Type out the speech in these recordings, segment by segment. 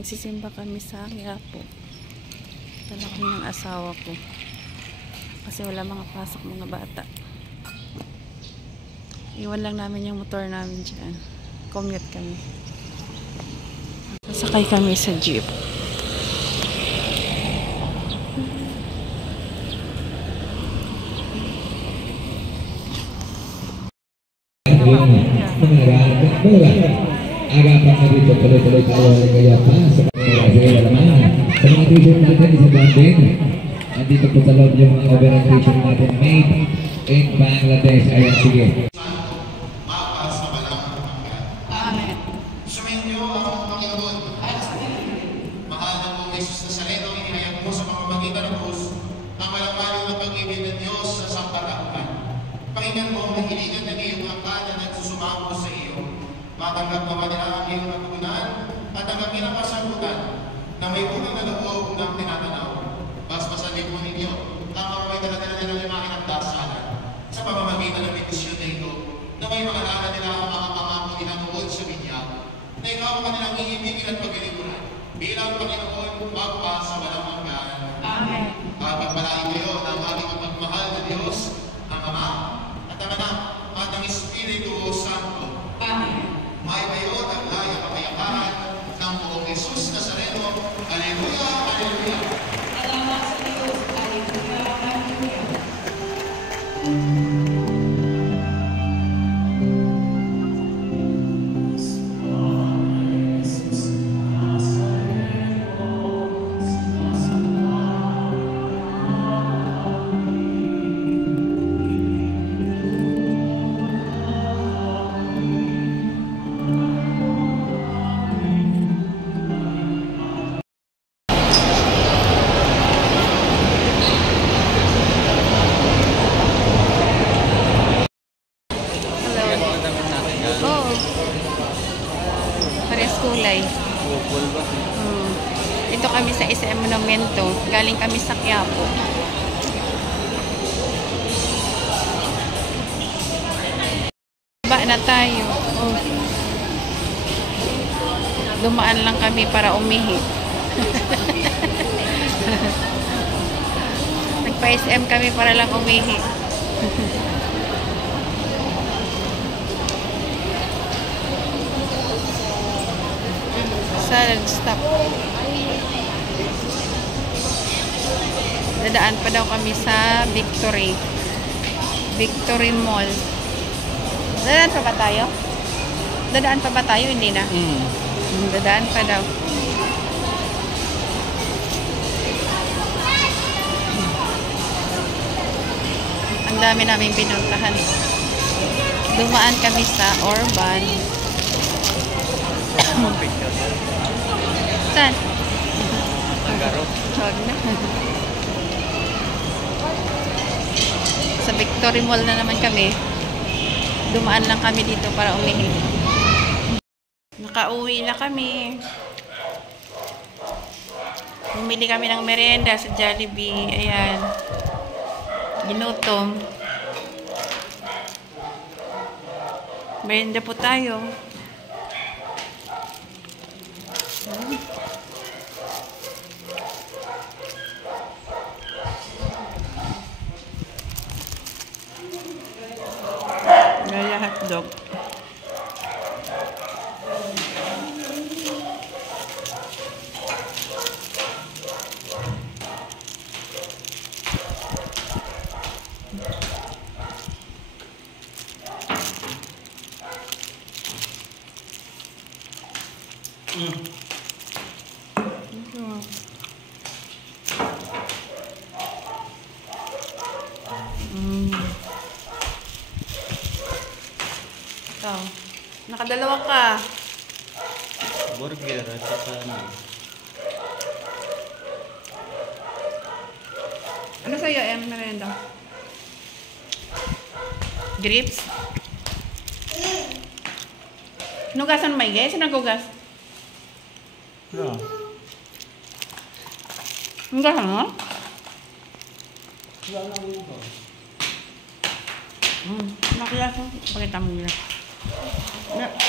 Nagsisimba kami sa Quiapo. Dala kami ng asawa ko. Kasi wala mga pasok mga bata. Iwan lang namin yung motor namin dyan. Commute kami. Sasakay kami sa jeep. Agapan na dito tuloy-tuloy tayo kaya pa sa mga naman. Sa mga t-shirt natin isa din. Andito po sa loob yung mga overall t-shirt natin made in Bangladesh. Ayan, sige. Amen. Sumainyo ang Panginoon. Mahal na po Jesus Nazareno, inihayag mo sa pamamagitan ng krus ang malapalaw na pag-ibig ng Diyos sa sampatahunan. Pakinggan mo ang hilingan ng iyong angkan na nagsusumamo sa iyo. Matanggap mo nila ang iyong natugunan at tanggapin ang kasagutan na may unang na loob ng tinatanaw. Basbasan din po ninyo ang mga may daladala nilang limahin ang dasalan sa pamamagitan ng bendisyon na ito na may maalala nila ang mga pangako nilang noon sa binyag na ikaw ang kanilang iibigin at paglilingkuran bilang Panginoon magpa sa walang hanggan. Amen. Pagpapalain kayo ng ating pagmahal na Diyos, ang Ama at ang Anak at ang Espiritu Santo. Amen. May kayo ang laya kapayapaan ng buong Jesus Nazareno. Alleluia, Alleluia. Salamat sa Diyos. Alleluia, Alleluia. Kulay. Dito kami sa SM Monumento. Galing kami sa Quiapo. Ba na tayo. Oh. Dumaan lang kami para umihi. Nagpa-SM kami para lang umihi. Stop. Dadaan pa daw kami sa Victory Mall. Dadaan pa ba tayo? Dadaan pa ba tayo? Hindi na. Dadaan pa daw. Ang dami naming pinuntahan. Dumaan kami sa Orban. Saan? Agaro. Huwag na. Sa Victory Mall na naman kami. Dumaan lang kami dito para umihi. Nakauwi na kami. Bumili kami ng merienda sa Jollibee. Ayan. Ginutom. Merienda po tayo. Gaya hotdog. Ito. Nakadalawa ka. Burger at saka Ano sa'yo, merienda? Grapes? Nugasan may guys? Saan nagugas? no. Nugasan mo? Nakilasa. Pakita mo nila.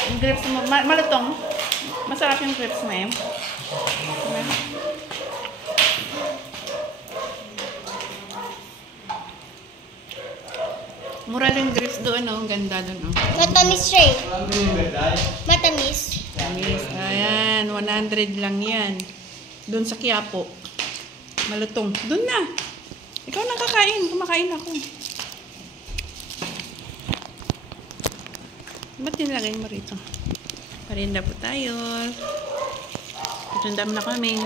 Yung grapes mo, malutong. Masarap yung grapes mo eh. Mura rin grapes doon, oh. Ang ganda doon, oh. Matamis siya eh. Matamis. Yes, ayan, 100 lang yan. Doon sa Quiapo. Malutong. Doon na. Ikaw nang kakain. Kumakain ako. Ba't nilagay mo rito? Parinda po tayo. Patundam na kami.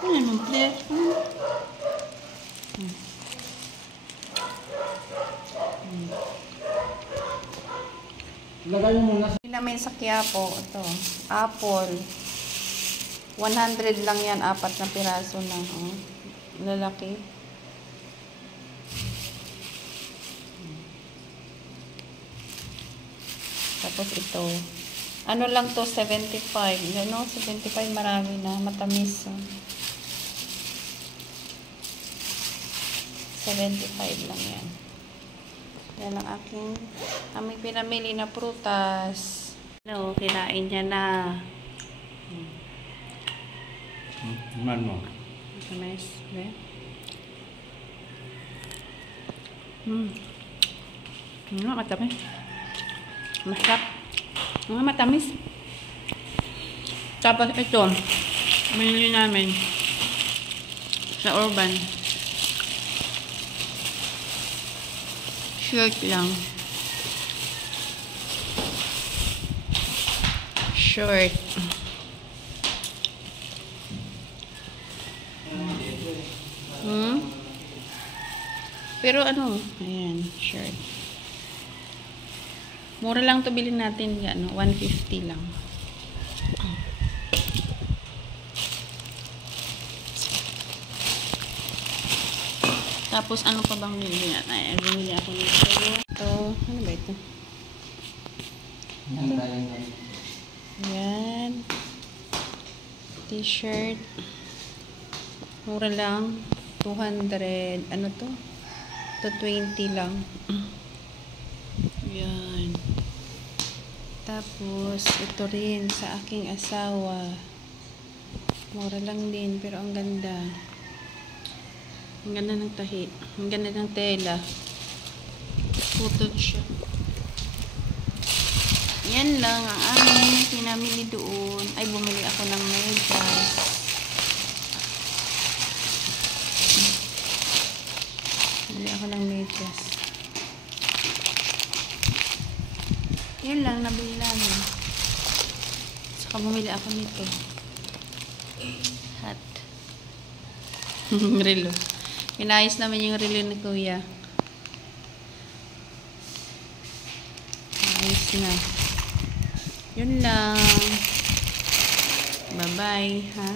Ano naman plate? Lagay mo muna. Namin sa Quiapo, ito, apple. 100 lang yan, 4 na piraso na. Oh. Lalaki. Tapos ito. Ano lang to, 75. Ano, 75 marami na, matamis. Oh. 75 lang yan. Yan ang aking aming pinamili na prutas. Ano, kinain niya na. Man mo. Nice. Okay. Matamis. Masarap. Matamis. Tapos ito, binili namin sa Urban. Shirt lang. Short. Pero ano, ayan, shirt. Mura lang to bilhin natin, ano, 150 lang. Tapos ano pa bang bili natin? Ay, bumili ako nito. Ito, ano ba ito? Ayan. T-shirt. Mura lang. 200. Ano to? 220 lang. Ayan. Tapos, ito rin sa aking asawa. Mura lang din, pero ang ganda. Ang ganda ng tahi. Ang ganda ng tela. Putod siya. Yan lang ang aming pinamili doon. Ay, bumili ako ng medyas. Bumili ako ng medyas. Yan lang, nabili namin. Saka bumili ako nito. Hat. Relo. Inayos namin yung relo ni Kuya. Ayos na. Yun lang. Bye-bye, ha?